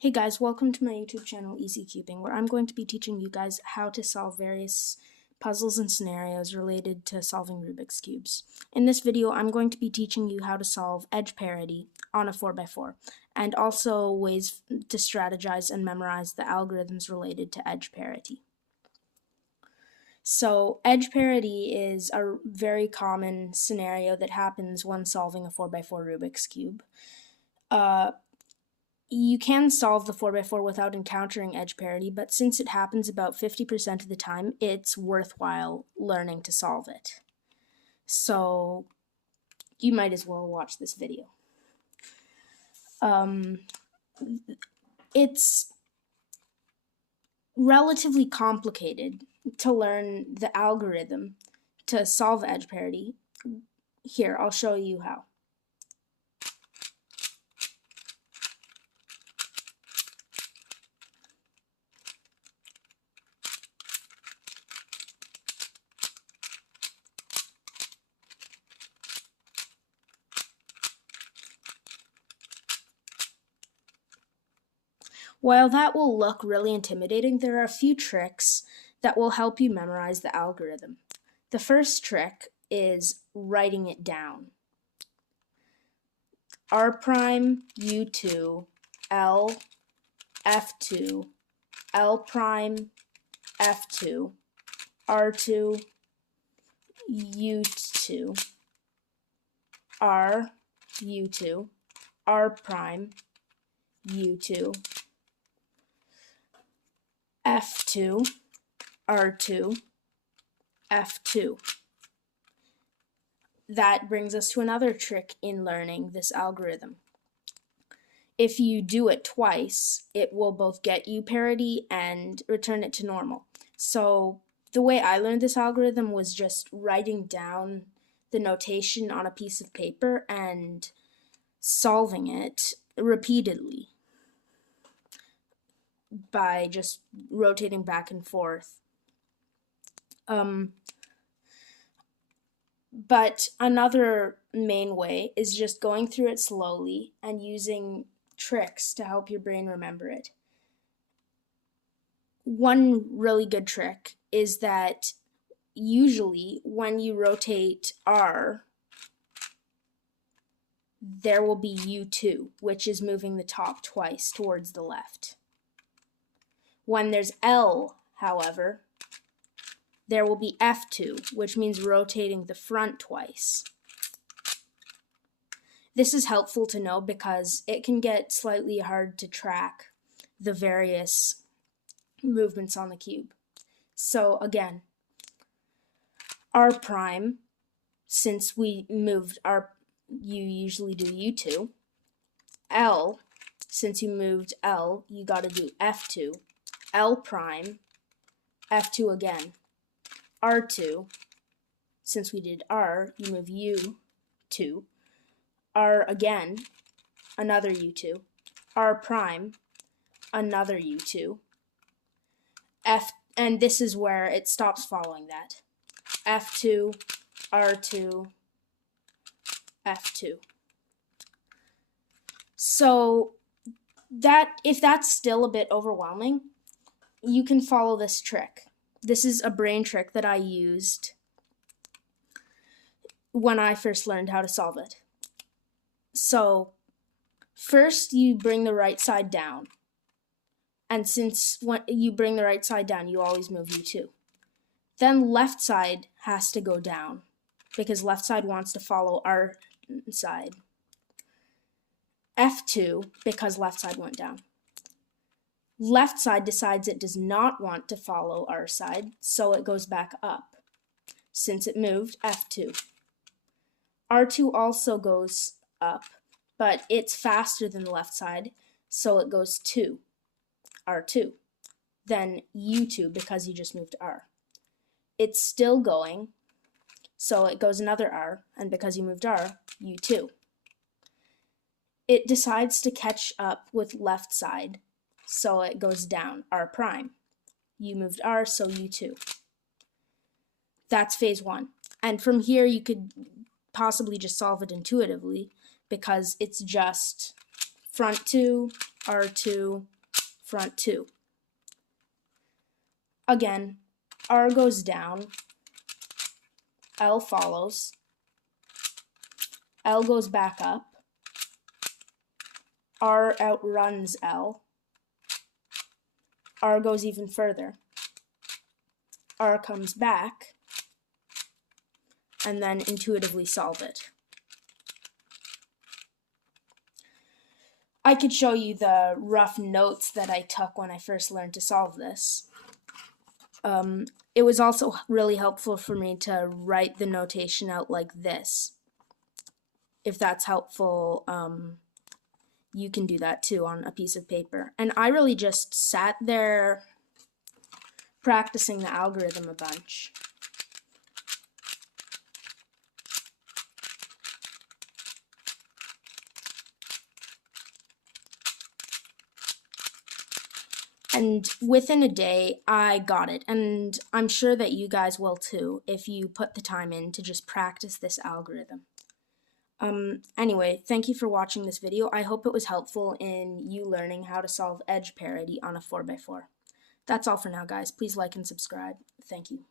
Hey guys, welcome to my YouTube channel EasyCubing, where I'm going to be teaching you guys how to solve various puzzles and scenarios related to solving Rubik's Cubes. In this video, I'm going to be teaching you how to solve edge parity on a 4x4, and also ways to strategize and memorize the algorithms related to edge parity. So, edge parity is a very common scenario that happens when solving a 4x4 Rubik's Cube. You can solve the 4x4 without encountering edge parity, but since it happens about 50% of the time, it's worthwhile learning to solve it. So you might as well watch this video. It's relatively complicated to learn the algorithm to solve edge parity. Here, I'll show you how. While that will look really intimidating, there are a few tricks that will help you memorize the algorithm. The first trick is writing it down. R prime U2 L F2 L prime F2 R2 U2 R U2 R prime U2 F2 R2 F2. That brings us to another trick in learning this algorithm. If you do it twice, it will both get you parity and return it to normal. So the way I learned this algorithm was just writing down the notation on a piece of paper and solving it repeatedly by just rotating back and forth. But another main way is just going through it slowly and using tricks to help your brain remember it. One really good trick is that usually when you rotate R, there will be U2, which is moving the top twice towards the left. When there's L, however, there will be F2, which means rotating the front twice. This is helpful to know because it can get slightly hard to track the various movements on the cube. So again, R prime, since we moved R, you usually do U2. L, since you moved L, you gotta do F2. L prime, F2 again. R2, since we did R, you move U2. R again, another U2. R prime, another U2. F, and this is where it stops following that. F2, R2, F2. So that if that's still a bit overwhelming, you can follow this trick. This is a brain trick that I used when I first learned how to solve it. So first you bring the right side down. And since when you bring the right side down, you always move U2. Then left side has to go down because left side wants to follow our side. F2 because left side went down. Left side decides it does not want to follow our side, so it goes back up. Since it moved, F2. R2 also goes up, but it's faster than the left side, so it goes 2. R2. Then U2 because you just moved R. It's still going, so it goes another R, and because you moved R, U2. It decides to catch up with left side, so it goes down, R prime. You moved R, so U2. That's phase 1. And from here, you could possibly just solve it intuitively because it's just front 2, R2, front 2. Again, R goes down, L follows, L goes back up, R outruns L, R goes even further, R comes back, and then intuitively solve it. I could show you the rough notes that I took when I first learned to solve this. It was also really helpful for me to write the notation out like this. If that's helpful, you can do that too on a piece of paper. And I really just sat there practicing the algorithm a bunch. And within a day, I got it. And I'm sure that you guys will too if you put the time in to just practice this algorithm. Anyway, thank you for watching this video. I hope it was helpful in you learning how to solve edge parity on a 4x4. That's all for now, guys. Please like and subscribe. Thank you.